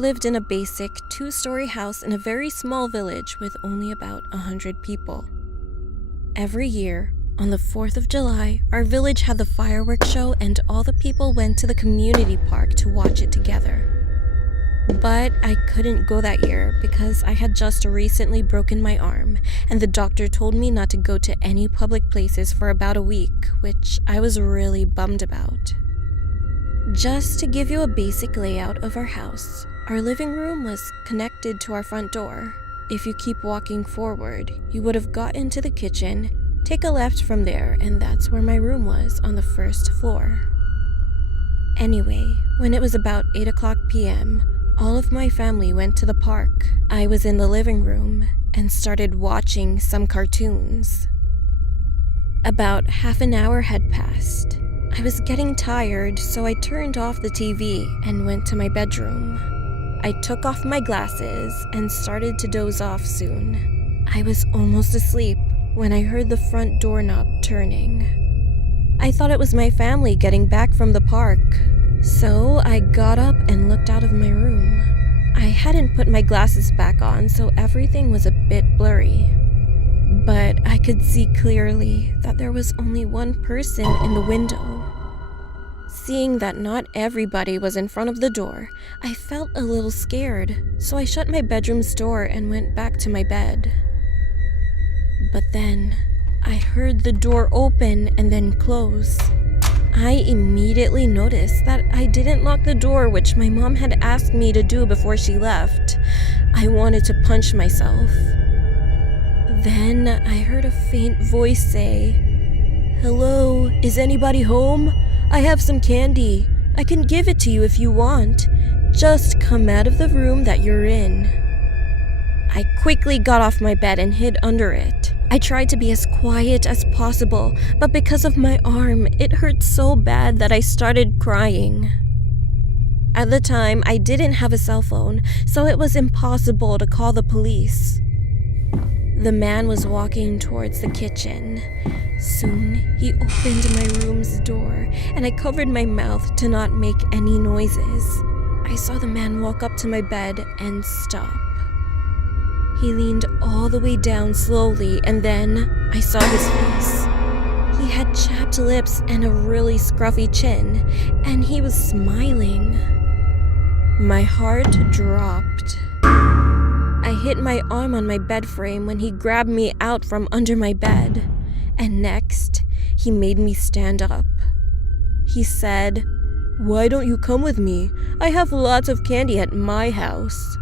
lived in a basic 2-story house in a very small village with only about 100 people. Every year, on the 4th of July, our village had the fireworks show and all the people went to the community park to watch it together. But I couldn't go that year because I had just recently broken my arm, and the doctor told me not to go to any public places for about a week, which I was really bummed about. Just to give you a basic layout of our house, our living room was connected to our front door. If you keep walking forward, you would have got into the kitchen, take a left from there, and that's where my room was on the first floor. Anyway, when it was about 8 p.m., all of my family went to the park. I was in the living room and started watching some cartoons. About half an hour had passed. I was getting tired, so I turned off the TV and went to my bedroom. I took off my glasses and started to doze off soon. I was almost asleep when I heard the front doorknob turning. I thought it was my family getting back from the park, so I got up and looked out of my room. I hadn't put my glasses back on, so everything was a bit blurry. But I could see clearly that there was only one person in the window. Seeing that not everybody was in front of the door, I felt a little scared, so I shut my bedroom's door and went back to my bed. But then, I heard the door open and then close. I immediately noticed that I didn't lock the door, which my mom had asked me to do before she left. I wanted to punch myself. Then I heard a faint voice say, "Hello, is anybody home? I have some candy. I can give it to you if you want. Just come out of the room that you're in." I quickly got off my bed and hid under it. I tried to be as quiet as possible, but because of my arm, it hurt so bad that I started crying. At the time, I didn't have a cell phone, so it was impossible to call the police. The man was walking towards the kitchen. Soon, he opened my room's door, and I covered my mouth to not make any noises. I saw the man walk up to my bed and stop. He leaned all the way down slowly, and then I saw his face. He had chapped lips and a really scruffy chin, and he was smiling. My heart dropped. I hit my arm on my bed frame when he grabbed me out from under my bed, and next, he made me stand up. He said, "Why don't you come with me? I have lots of candy at my house,"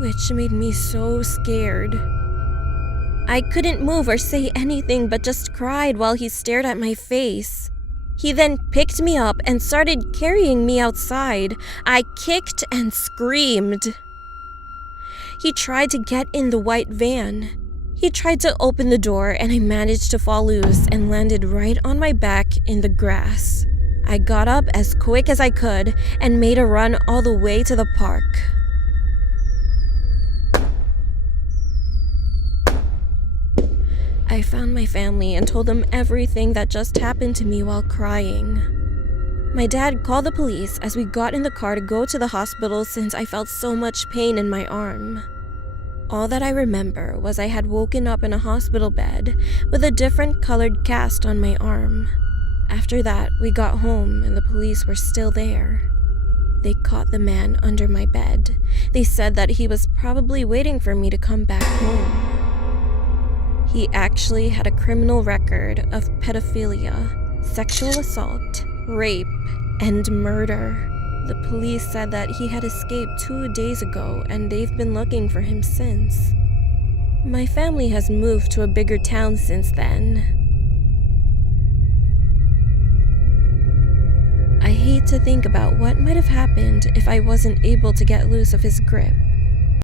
which made me so scared. I couldn't move or say anything but just cried while he stared at my face. He then picked me up and started carrying me outside. I kicked and screamed. He tried to get in the white van. He tried to open the door and I managed to fall loose and landed right on my back in the grass. I got up as quick as I could and made a run all the way to the park. I found my family and told them everything that just happened to me while crying. My dad called the police as we got in the car to go to the hospital since I felt so much pain in my arm. All that I remember was I had woken up in a hospital bed with a different colored cast on my arm. After that, we got home and the police were still there. They caught the man under my bed. They said that he was probably waiting for me to come back home. He actually had a criminal record of pedophilia, sexual assault, rape, and murder. The police said that he had escaped 2 days ago and they've been looking for him since. My family has moved to a bigger town since then. I hate to think about what might have happened if I wasn't able to get loose of his grip.